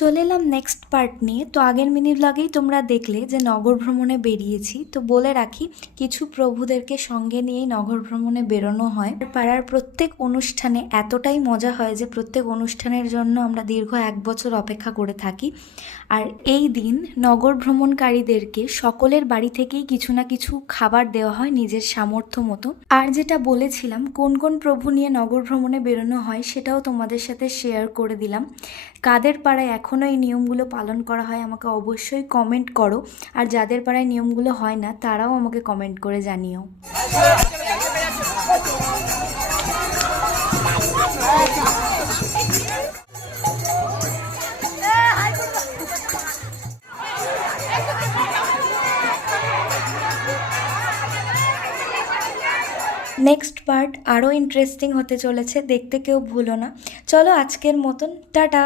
চলে এলাম next part নিয়ে। তো আগের মিনি ব্লগেই তোমরা দেখলে যে নগর ভ্রমণে বেরিয়েছি। তো বলে রাখি, কিছু প্রভুদেরকে সঙ্গে নিয়েই নগর ভ্রমণে বেরোনো হয়। পাড়ার প্রত্যেক অনুষ্ঠানে এতটাই মজা হয় যে প্রত্যেক অনুষ্ঠানের জন্য আমরা দীর্ঘ 1 বছর অপেক্ষা করে থাকি। আর এই দিন নগর ভ্রমণকারীদেরকে সকলের বাড়ি থেকেই কিছু না কিছু খাবার দেওয়া হয় নিজের সামর্থ্য মতো। আর যেটা বলেছিলাম কোন কোন প্রভু নিয়ে নগর ভ্রমণে বেরোনো হয় সেটাও তোমাদের সাথে শেয়ার করে দিলাম। কাদের পাড়ায় এখনও এই নিয়মগুলো পালন করা হয় আমাকে অবশ্যই কমেন্ট করো, আর যাদের পাড়ায় নিয়মগুলো হয় না তারাও আমাকে কমেন্ট করে জানিও। নেক্সট পার্ট আরও ইন্টারেস্টিং হতে চলেছে, দেখতে কেউ ভুলো না। চলো আজকের মতন টাটা।